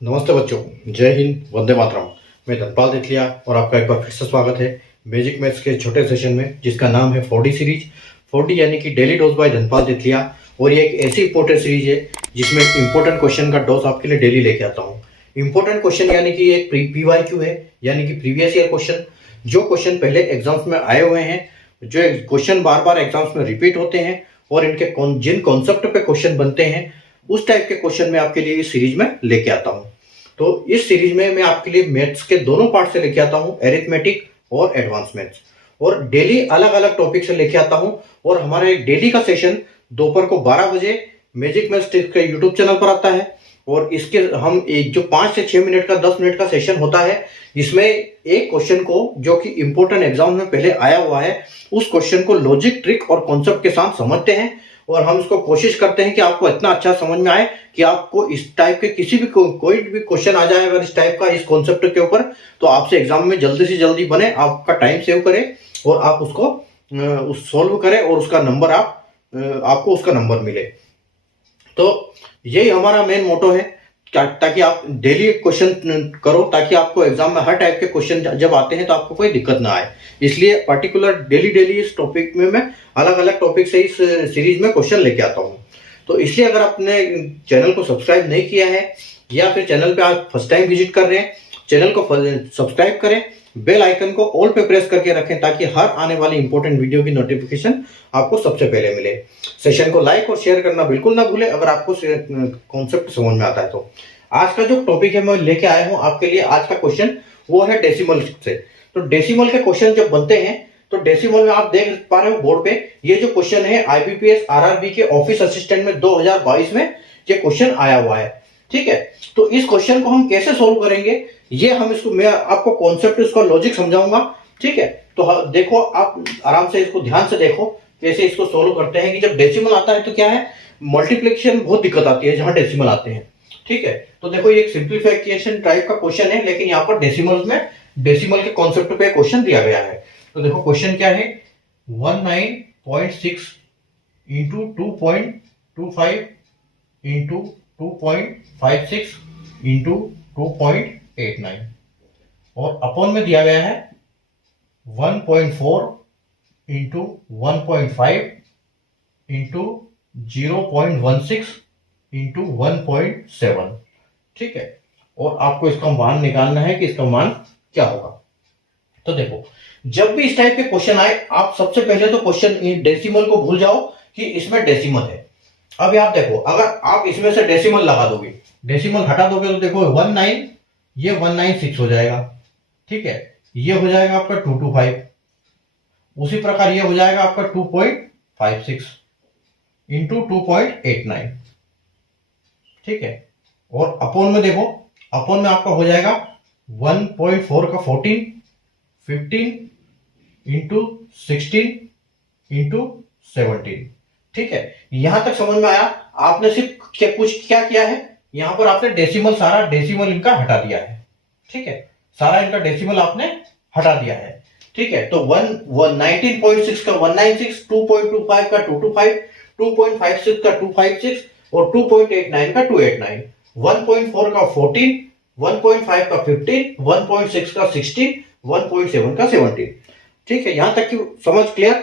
नमस्ते बच्चों, जय हिंद, वंदे मातरम। मैं धनपाल देथलिया और आपका एक बार फिर से स्वागत है बेसिक मैथ्स के छोटे सेशन में, जिसका नाम है 4D सीरीज। 4D यानी कि डेली डोज बाय धनपाल देथलिया। और ये एक ऐसी इंपॉर्टेंट सीरीज है जिसमें इंपॉर्टेंट क्वेश्चन का डोज आपके लिए डेली लेके आता हूँ। इंपॉर्टेंट क्वेश्चन यानी कि एक PYQ है, यानी कि प्रीवियस ईयर क्वेश्चन। जो क्वेश्चन पहले एग्जाम्स में आए हुए हैं, जो क्वेश्चन बार बार एग्जाम्स में रिपीट होते हैं और इनके जिन कॉन्सेप्ट पे क्वेश्चन बनते हैं, उस टाइप के क्वेश्चन मैं आपके लिए इस सीरीज में लेके आता हूँ। तो इस सीरीज में मैं आपके लिए मैथ्स के दोनों पार्ट से लेके आता हूँ, एरिथमेटिक और एडवांस मैथ्स, और डेली अलग अलग टॉपिक से लेके आता हूँ। और हमारा एक डेली का सेशन दोपहर को 12 बजे मैजिक मैथ्स के यूट्यूब चैनल पर आता है। और इसके हम एक जो 5 से 6 मिनट का 10 मिनट का सेशन होता है, इसमें एक क्वेश्चन को जो कि इंपॉर्टेंट एग्जाम में पहले आया हुआ है, उस क्वेश्चन को लॉजिक, ट्रिक और कॉन्सेप्ट के साथ समझते हैं। और हम इसको कोशिश करते हैं कि आपको इतना अच्छा समझ में आए कि आपको इस टाइप के किसी भी कोई भी क्वेश्चन आ जाए अगर इस टाइप का, इस कॉन्सेप्ट के ऊपर, तो आपसे एग्जाम में जल्दी से जल्दी बने, आपका टाइम सेव करे और आप उसको सॉल्व करें और उसका नंबर आपको उसका नंबर मिले। तो यही हमारा मेन मोटो है, ताकि आप डेली क्वेश्चन करो, ताकि आपको एग्जाम में हर टाइप के क्वेश्चन जब आते हैं तो आपको कोई दिक्कत ना आए। इसलिए पर्टिकुलर डेली इस टॉपिक में मैं अलग अलग टॉपिक से इस सीरीज में क्वेश्चन लेके आता हूँ। तो इसलिए अगर आपने चैनल को सब्सक्राइब नहीं किया है या फिर चैनल पे आप फर्स्ट टाइम विजिट कर रहे हैं, चैनल को सब्सक्राइब करें, बेल आइकन को ऑल पे प्रेस करके रखें, ताकि हर आने वाली इंपॉर्टेंट वीडियो की नोटिफिकेशन आपको सबसे पहले मिले। सेशन को लाइक और शेयर करना बिल्कुल ना भूलें अगर आपको कॉन्सेप्ट समझ में आता है तो। आज का जो टॉपिक है मैं लेके आया हूं आपके लिए, आज का क्वेश्चन वो है डेसिमल से। तो डेसिमल के क्वेश्चन जब बनते हैं तो डेसिमल में आप देख पा रहे हो बोर्ड पे, ये जो क्वेश्चन है IBPS RRB के ऑफिस असिस्टेंट में 2022 में ये क्वेश्चन आया हुआ है। ठीक है, तो इस क्वेश्चन को हम कैसे सोल्व करेंगे, ये मैं आपको कॉन्सेप्ट, इसका लॉजिक समझाऊंगा। ठीक है, तो देखो, आप आराम से इसको ध्यान से देखो कैसे इसको सोल्व करते हैं। कि जब डेसिमल आता है तो क्या है, मल्टीप्लिकेशन बहुत दिक्कत आती है जहां डेसिमल आते हैं। ठीक है, तो देखो ये एक सिंप्लीफिकेशन टाइप का क्वेश्चन है, लेकिन यहाँ पर डेसिमल के कॉन्सेप्ट पे क्वेश्चन दिया गया है। तो देखो क्वेश्चन क्या है, 19.6 इंटू 2.25 इंटू 2.56 इंटू 2.89 और अपॉन में दिया गया है 1.4 इंटू 1.5 इंटू 0.16 इंटू 1.7। ठीक है, और आपको इसका मान निकालना है कि इसका मान क्या होगा। तो देखो, जब भी इस टाइप के क्वेश्चन आए, आप सबसे पहले तो क्वेश्चन डेसिमल को भूल जाओ कि इसमें डेसिमल है। अब आप देखो, अगर आप इसमें से डेसिमल लगा दोगे, डेसिमल हटा दोगे, तो देखो 19, ये 196 हो जाएगा। ठीक है, ये हो जाएगा आपका 225, उसी प्रकार ये हो जाएगा आपका 2.56 इंटू 2.89। ठीक है, और अपॉन में देखो, अपॉन में आपका हो जाएगा 1.4 का 14, 15 इंटू 16 इंटू 17। ठीक है, यहां तक समझ में आया। आपने सिर्फ क्या किया है, यहां पर आपने डेसिमल, सारा डेसिमल इनका हटा दिया है। ठीक है, सारा इनका डेसिमल आपने हटा दिया है। ठीक है, तो 19.6 का 196, 2.25 का 225, 2.56 का 256 और 2.89 का 289, 1.4 का 14, 1.5 का 15, 1.6 का 16, 1.7 का 17। ठीक है, यहां तक की समझ क्लियर।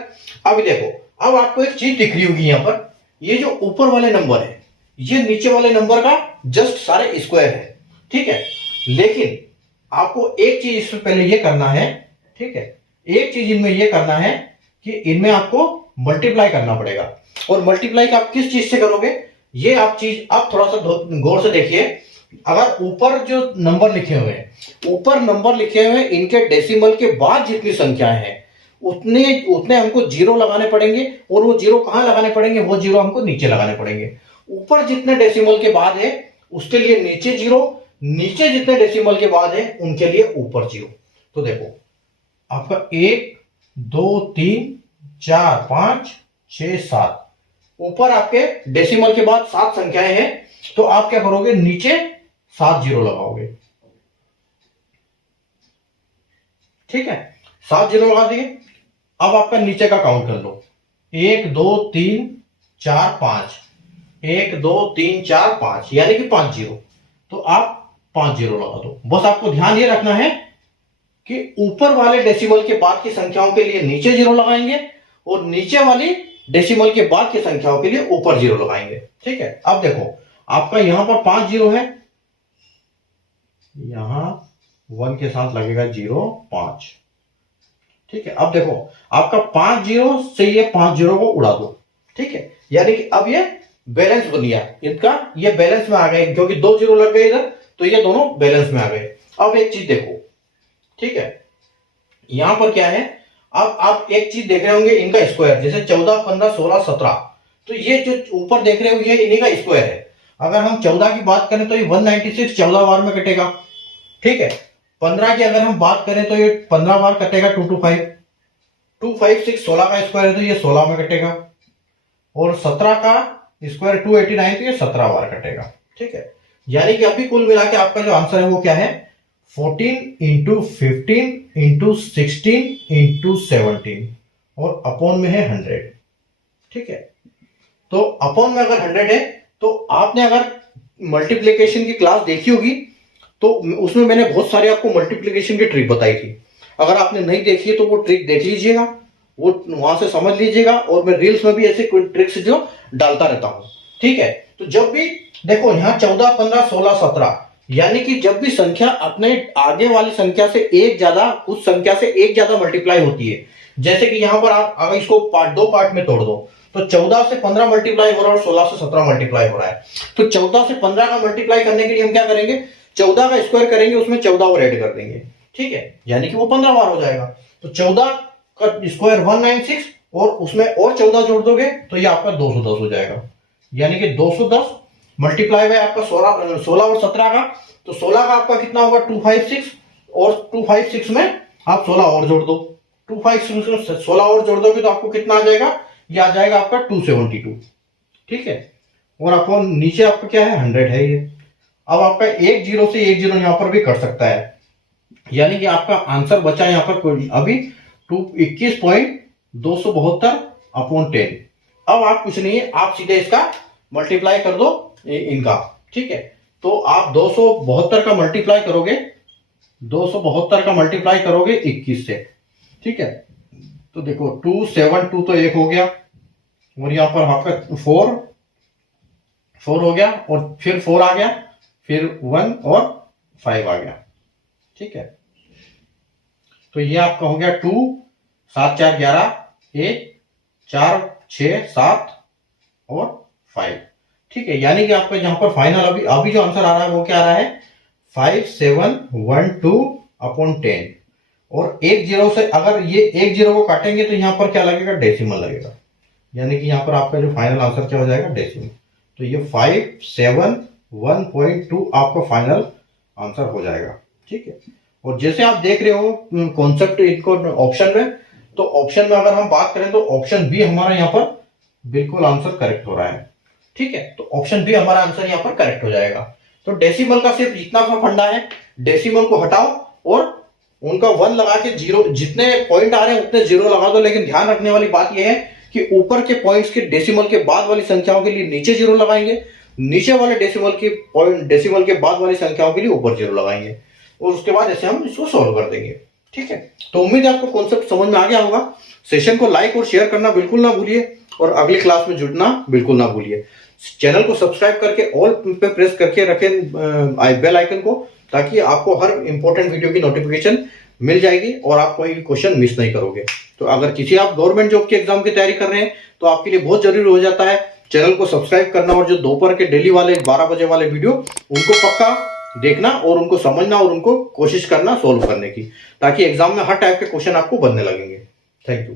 अभी देखो, अब आपको एक चीज दिख रही होगी यहां पर, ये जो ऊपर वाले नंबर है, ये नीचे वाले नंबर का जस्ट सारे स्क्वायर है। ठीक है, लेकिन आपको एक चीज इससे पहले ये करना है। ठीक है, एक चीज इनमें ये करना है कि इनमें आपको मल्टीप्लाई करना पड़ेगा। और मल्टीप्लाई आप किस चीज से करोगे, ये आप थोड़ा सा गौर से देखिए। अगर ऊपर जो नंबर लिखे हुए हैं, ऊपर नंबर लिखे हुए हैं, इनके डेसिमल के बाद जितनी संख्याएं हैं, उतने हमको जीरो लगाने पड़ेंगे। और वो जीरो कहां लगाने पड़ेंगे, वो जीरो हमको नीचे लगाने पड़ेंगे। ऊपर जितने डेसिमल के बाद है उसके लिए नीचे जीरो, नीचे जितने डेसिमल के बाद है उनके लिए ऊपर जीरो। तो देखो, आपका 1 2 3 4 5 6 7, ऊपर आपके डेसिमल के बाद 7 संख्याएं हैं, तो आप क्या करोगे, नीचे 7 जीरो लगाओगे। ठीक है, 7 जीरो लगा दिए। अब आपका नीचे का काउंट कर लो, 1 2 3 4 5, 1 2 3 4 5, यानी कि 5 जीरो। तो आप 5 जीरो लगा दो। बस आपको ध्यान ये रखना है कि ऊपर वाले डेसिमल के बाद की संख्याओं के लिए नीचे जीरो लगाएंगे और नीचे वाली डेसिमल के बाद की संख्याओं के लिए ऊपर जीरो लगाएंगे। ठीक है, अब देखो आपका यहां पर 5 जीरो है, यहां 1 के साथ लगेगा 0 5। ठीक है, अब देखो आपका 5 जीरो से ये 5 जीरो को उड़ा दो। ठीक है, यानी कि अब ये बैलेंस बन गया इनका, ये बैलेंस में आ गए क्योंकि 2 जीरो लग गए इधर, तो ये दोनों बैलेंस में आ गए। अब एक चीज देखो, ठीक है, यहां पर क्या है, अब आप एक चीज देख रहे होंगे इनका स्क्वायर, जैसे 14 15 16 17, तो ये जो ऊपर देख रहे हो ये इन्हीं का स्क्वायर है। अगर हम 14 की बात करें तो ये 196 14 बार में कटेगा। ठीक है, 15 की अगर हम बात करें तो ये 15 बार कटेगा, 2 2 5 2 5 6 16 का स्क्वायर है तो ये 16 में कटेगा, और 17 का स्क्वायर 289 तो ये 17 बार कटेगा। ठीक है, यानी कि अभी कुल मिला के आपका जो आंसर है वो क्या है, 14 इंटू 15 इंटू 16 इंटू 17 और अपॉन में है 100। ठीक है, तो अपॉन में अगर 100 है तो आपने अगर मल्टीप्लिकेशन की क्लास देखी होगी तो उसमें मैंने बहुत सारी आपको मल्टीप्लिकेशन की ट्रिक बताई थी। अगर आपने नहीं देखी है तो वो ट्रिक देख लीजिएगा, वो वहां से समझ लीजिएगा, और मैं रील्स में भी ऐसे कोई ट्रिक्स जो डालता रहता हूं। ठीक है, तो जब भी देखो यहाँ 14 15 16 17, यानी कि जब भी संख्या अपने आगे वाली संख्या से एक ज्यादा, उस संख्या से एक ज्यादा मल्टीप्लाई होती है, जैसे कि यहां पर आप अगर इसको दो पार्ट में तोड़ दो तो 14 से 15 मल्टीप्लाई हो रहा है और 16 से 17 मल्टीप्लाई हो रहा है, तो 14 से 15 का मल्टीप्लाई करने के लिए हम क्या करेंगे, 14 का स्क्वायर करेंगे, उसमें 14 और ऐड कर देंगे। ठीक है, यानी कि वो 15 बार हो जाएगा। तो 14 का स्क्वायर 196 और उसमें और 14 जोड़ दोगे तो ये आपका 210 हो जाएगा, यानी कि 210 मल्टीप्लाई बाय आपका 16 और 17 का, तो 16 का आपका कितना होगा 256, और 256 में आप 16 और जोड़ दो, 256 में 16 और जोड़ दोगे तो आपको कितना आ जाएगा, ये आ जाएगा आपका 272। ठीक है, और अपॉन नीचे आपका क्या है 100 है ये। अब आपका एक जीरो से एक जीरो यहां पर भी कट सकता है, यानी कि आपका आंसर बचा यहां पर अभी 21.272 अपॉन 10। अब आप कुछ नहीं है, आप सीधे इसका मल्टीप्लाई कर दो इनका। ठीक है, तो आप 272 का मल्टीप्लाई करोगे, 272 का मल्टीप्लाई करोगे 21 से। ठीक है, तो देखो 272 तो एक हो गया, और यहां पर आपका 4 हो गया, और फिर 4 आ गया, फिर 1 और 5 आ गया। ठीक है, तो ये आपका हो गया 2 7 4 11 1 4 6 7 और 5। ठीक है, यानी कि आपका यहां पर फाइनल अभी जो आंसर आ रहा है वो क्या आ रहा है, 5712 अपॉन 10। और एक जीरो से अगर ये एक जीरो को काटेंगे तो यहां पर क्या लगेगा, डेसिमल लगेगा, यानी कि यहां पर आपका जो फाइनल आंसर क्या हो जाएगा, डेसिमल। तो ये 571.2 आपका फाइनल आंसर हो जाएगा। ठीक है, और जैसे आप देख रहे हो कॉन्सेप्ट इनको ऑप्शन में, तो ऑप्शन में अगर हम बात करें तो ऑप्शन बी हमारा यहाँ पर बिल्कुल आंसर करेक्ट हो रहा है। ठीक है, तो ऑप्शन बी हमारा आंसर यहाँ पर करेक्ट हो जाएगा। तो डेसिमल का सिर्फ इतना सा फंडा है, डेसिमल को हटाओ और उनका 1 लगा के जीरो, जितने पॉइंट आ रहे हैं उतने जीरो लगा दो, लेकिन ध्यान रखने वाली बात यह है कि ऊपर के पॉइंट्स के डेसिमल के बाद वाली संख्याओं के लिए नीचे जीरो लगाएंगे, नीचे वाले डेसिमल के बाद वाली संख्याओं के लिए ऊपर जीरो लगाएंगे, और उसके बाद ऐसे हम इसको सॉल्व कर देंगे। ठीक है, तो उम्मीद है आपको कॉन्सेप्ट समझ में आ गया होगा। सेशन को लाइक और शेयर करना बिल्कुल ना भूलिए, और अगली क्लास में जुड़ना बिल्कुल ना भूलिए। चैनल को सब्सक्राइब करके ऑल पे प्रेस करके रखें बेल आइकन को, ताकि आपको हर इंपॉर्टेंट वीडियो की नोटिफिकेशन मिल जाएगी और आप कोई क्वेश्चन मिस नहीं करोगे। तो अगर किसी आप गवर्नमेंट जॉब के एग्जाम की तैयारी कर रहे हैं तो आपके लिए बहुत जरूरी हो जाता है चैनल को सब्सक्राइब करना, और जो दोपहर के डेली वाले 12 बजे वाले वीडियो उनको पक्का देखना और उनको समझना और उनको कोशिश करना सोल्व करने की, ताकि एग्जाम में हर टाइप के क्वेश्चन आपको बनने लगेंगे। Thank you.